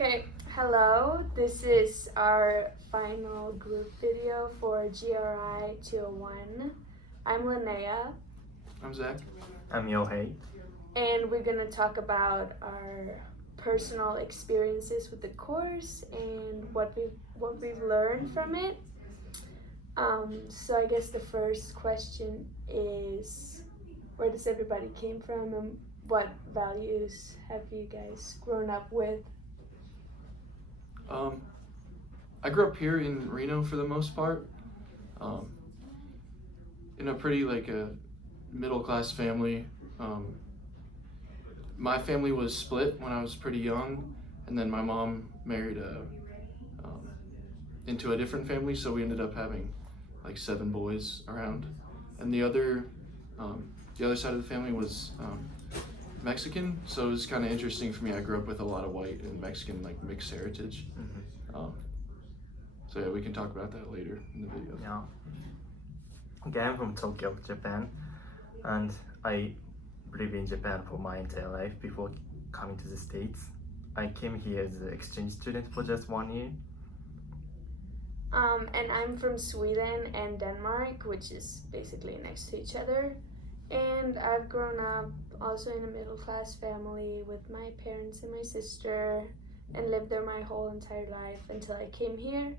Okay, hello. This is our final group video for GRI201. I'm Linnea. I'm Zach. I'm Yohei. And we're gonna talk about our personal experiences with the course and what we've learned from it. So I guess the first question is, where does everybody came from and what values have you guys grown up with? I grew up here in Reno for the most part, in a pretty a middle class family. My family was split when I was pretty young, and then my mom married into a different family, so we ended up having like 7 boys around, and the other side of the family was Mexican, so it was kind of interesting for me. I grew up with a lot of white and Mexican mixed heritage. So yeah, we can talk about that later in the video. Yeah. Okay, I'm from Tokyo, Japan, and I lived in Japan for my entire life before coming to the States. I came here as an exchange student for just 1 year. And I'm from Sweden and Denmark, which is basically next to each other. And I've grown up also in a middle class family with my parents and my sister, and lived there my whole entire life until I came here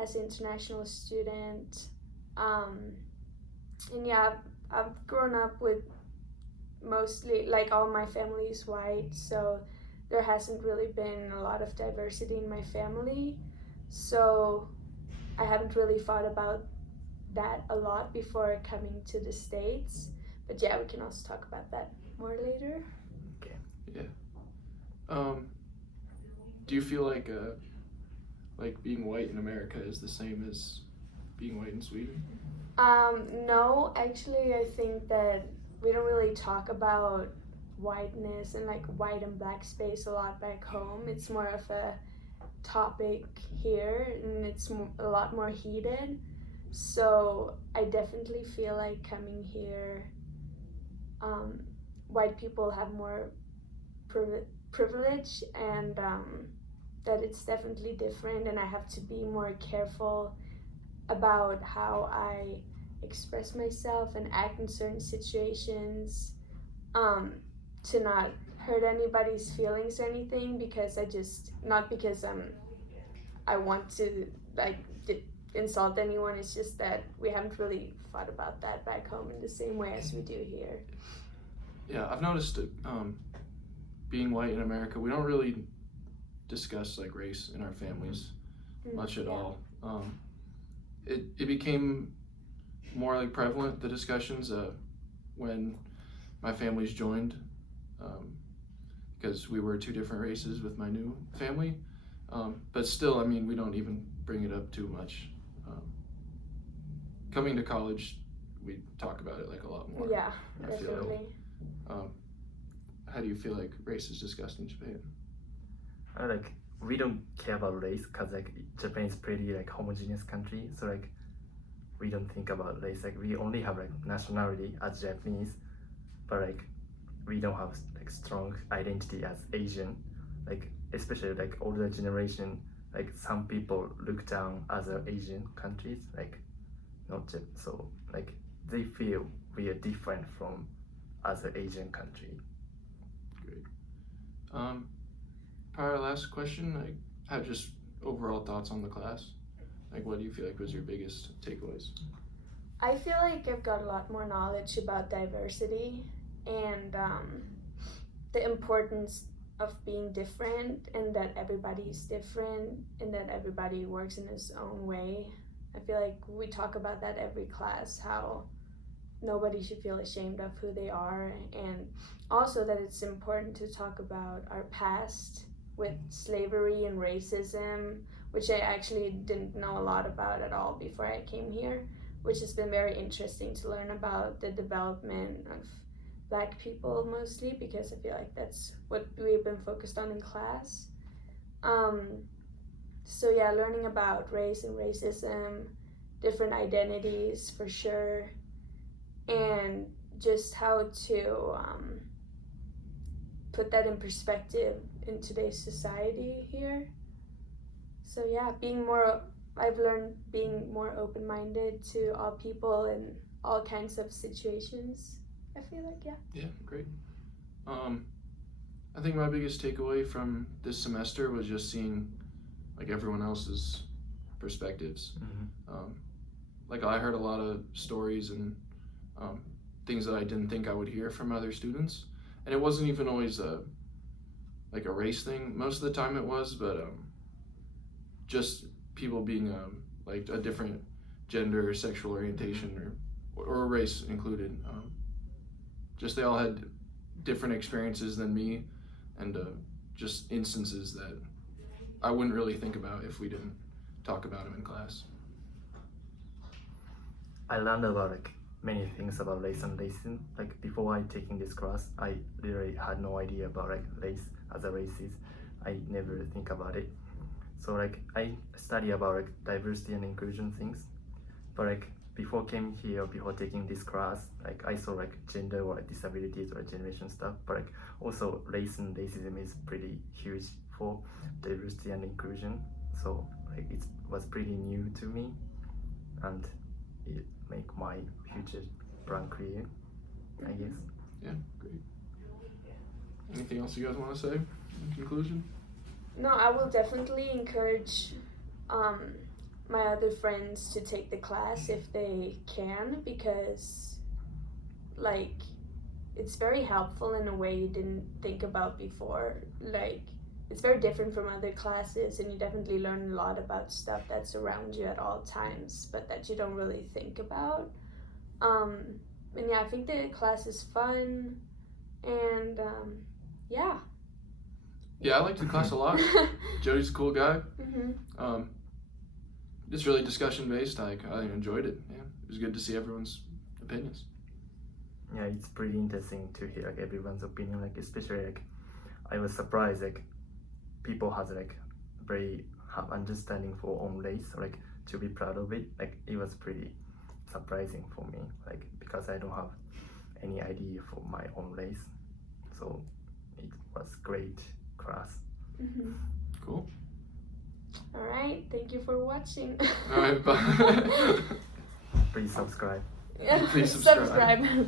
as an international student. And yeah, I've grown up with mostly, all my family is white, so there hasn't really been a lot of diversity in my family. So I haven't really thought about that a lot before coming to the States. But yeah, we can also talk about that more later. Okay. Yeah. Do you feel like being white in America is the same as being white in Sweden? No, actually, I think that we don't really talk about whiteness and white and black space a lot back home. It's more of a topic here, and it's a lot more heated. So I definitely feel like coming here, white people have more privilege, and that it's definitely different, and I have to be more careful about how I express myself and act in certain situations, to not hurt anybody's feelings or anything, because not because I want to insult anyone. It's just that we haven't really thought about that back home in the same way as we do here. Yeah, I've noticed it, being white in America, we don't really discuss race in our families much at all. It became more prevalent, the discussions, when my families joined, because we were 2 different races with my new family. But still, we don't even bring it up too much. Coming to college, we talk about it a lot more. Yeah, I feel. definitely. How do you feel like race is discussed in Japan? We don't care about race because Japan is pretty homogeneous country, so we don't think about race. We only have nationality as Japanese, but we don't have strong identity as Asian. Especially older generation, some people look down other Asian countries, not just so they feel we are different from other Asian country. Great. Probably last question, how just overall thoughts on the class? What do you feel was your biggest takeaways? I feel like I've got a lot more knowledge about diversity and the importance of being different, and that everybody's different, and that everybody works in his own way. I feel like we talk about that every class, how nobody should feel ashamed of who they are, and also that it's important to talk about our past with slavery and racism, which I actually didn't know a lot about at all before I came here, which has been very interesting to learn about the development of Black people mostly, because I feel like that's what we've been focused on in class. So yeah, learning about race and racism, different identities for sure, and just how to put that in perspective in today's society here. So yeah, I've learned being more open-minded to all people and all kinds of situations. I feel like, yeah. Yeah, great. I think my biggest takeaway from this semester was just seeing like everyone else's perspectives. Like I heard a lot of stories and things that I didn't think I would hear from other students, and it wasn't even always like a race thing. Most of the time it was, but just people being like a different gender or sexual orientation or race included. Just they all had different experiences than me, and just instances that I wouldn't really think about if we didn't talk about them in class. I learned about like many things about race and racism. Like before I taking this class, I literally had no idea about like race as a racist. I never think about it. So like I study about like diversity and inclusion things, but like before came here, before taking this class, like I saw like gender or like disabilities or generation stuff, but like also race and racism is pretty huge for diversity and inclusion. So like it was pretty new to me, and it make my future plan clear, I guess. Yeah, great. Anything else you guys want to say in conclusion? No, I will definitely encourage my other friends to take the class if they can, because like it's very helpful in a way you didn't think about before. Like it's very different from other classes, and you definitely learn a lot about stuff that's around you at all times, but that you don't really think about. And yeah, I think the class is fun, and yeah. Yeah, I liked the class a lot. Jody's a cool guy. It's really discussion based. I enjoyed it. Yeah, it was good to see everyone's opinions. Yeah, it's pretty interesting to hear like everyone's opinion. Like especially like I was surprised like people has like very have understanding for own race, or like to be proud of it. Like it was pretty surprising for me, like because I don't have any idea for my own race. So it was great class. Cool. All right, thank you for watching. All right, bye. Please subscribe. Yeah, Please subscribe. subscribe.